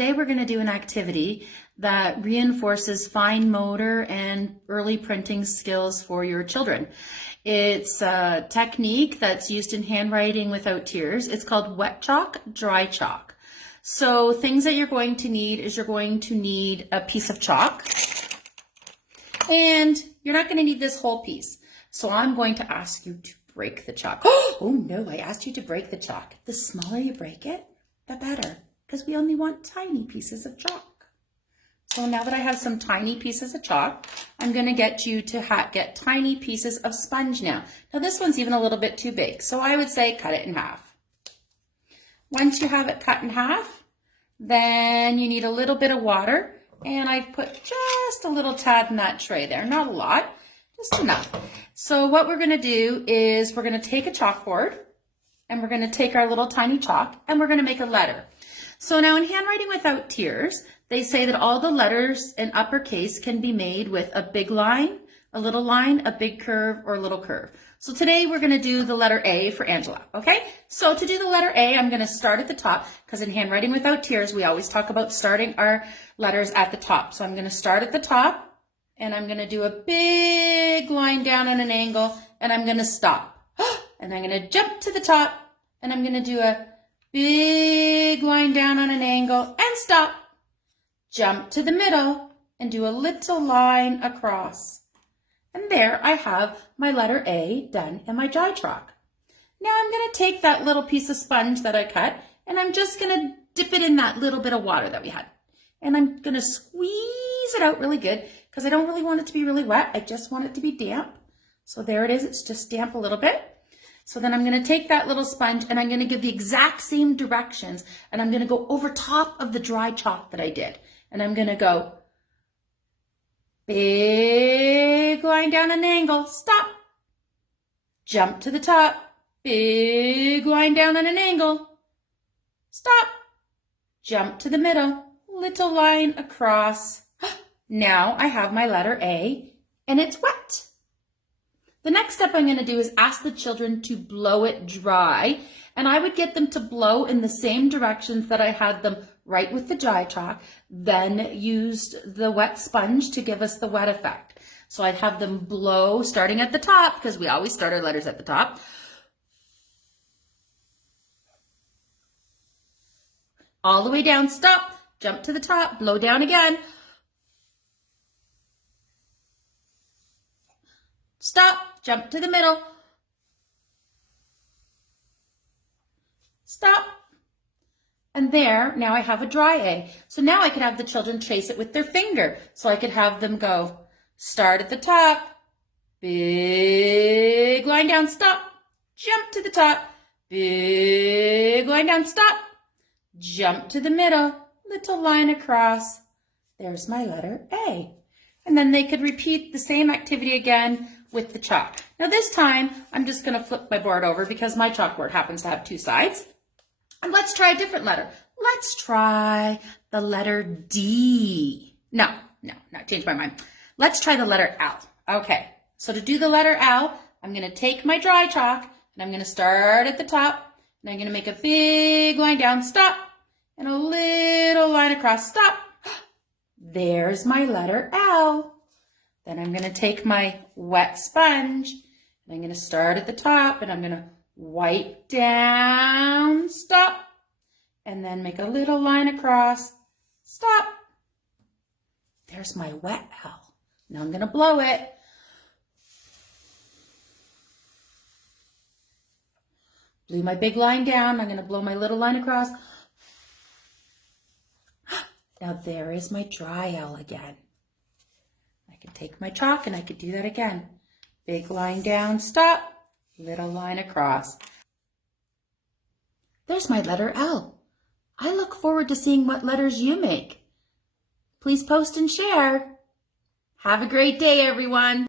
today we're going to do an activity that reinforces fine motor and early printing skills for your children. It's a technique that's used in handwriting without tears. It's called wet chalk, dry chalk. So things that you're going to need is you're going to need a piece of chalk, and you're not going to need this whole piece. So I'm going to ask you to break the chalk. Oh no, I asked you to break the chalk. The smaller you break it, the better, because we only want tiny pieces of chalk. So now that I have some tiny pieces of chalk, I'm going to get you to get tiny pieces of sponge now. Now this one's even a little bit too big, so I would say cut it in half. Once you have it cut in half, then you need a little bit of water, and I've put just a little tad in that tray there, not a lot, just enough. So what we're going to do is we're going to take a chalkboard, and we're going to take our little tiny chalk, and we're going to make a letter. So now in handwriting without tears, they say that all the letters in uppercase can be made with a big line, a little line, a big curve, or a little curve. So today we're going to do the letter A for Angela, okay? So to do the letter A, I'm going to start at the top, because in handwriting without tears, we always talk about starting our letters at the top. So I'm going to start at the top, and I'm going to do a big line down on an angle, and I'm going to stop. And I'm going to jump to the top, and I'm going to do a big line down on an angle, and stop. Jump to the middle, and do a little line across. And there I have my letter A done in my dry chalk. Now I'm going to take that little piece of sponge that I cut, and I'm just going to dip it in that little bit of water that we had. And I'm going to squeeze it out really good, because I don't really want it to be really wet. I just want it to be damp. So there it is. It's just damp a little bit. So then I'm going to take that little sponge, and I'm going to give the exact same directions, and I'm going to go over top of the dry chalk that I did. And I'm going to go big line down an angle, stop. Jump to the top, big line down on an angle, stop. Jump to the middle, little line across. Now I have my letter A, and it's wet. The next step I'm going to do is ask the children to blow it dry, and I would get them to blow in the same directions that I had them write with the dry chalk, then used the wet sponge to give us the wet effect. So I'd have them blow starting at the top, because we always start our letters at the top. All the way down, stop, jump to the top, blow down again. Stop, jump to the middle. Stop. And there, now I have a dry A. So now I could have the children trace it with their finger. So I could have them go, start at the top, big line down, stop, jump to the top, big line down, stop, jump to the middle, little line across. There's my letter A. And then they could repeat the same activity again with the chalk. Now this time, I'm just going to flip my board over, because my chalkboard happens to have two sides. And let's try a different letter. Let's try the letter D. No, change my mind. Let's try the letter L. Okay, so to do the letter L, I'm going to take my dry chalk, and I'm going to start at the top, and I'm going to make a big line down, stop, and a little line across, stop. There's my letter L. Then I'm going to take my wet sponge, and I'm going to start at the top, and I'm going to wipe down, stop, and then make a little line across, stop. There's my wet L. Now I'm going to blow it. Blew my big line down. I'm going to blow my little line across. Now there is my dry L again. I can take my chalk, and I could do that again. Big line down, stop. Little line across. There's my letter L. I look forward to seeing what letters you make. Please post and share. Have a great day, everyone.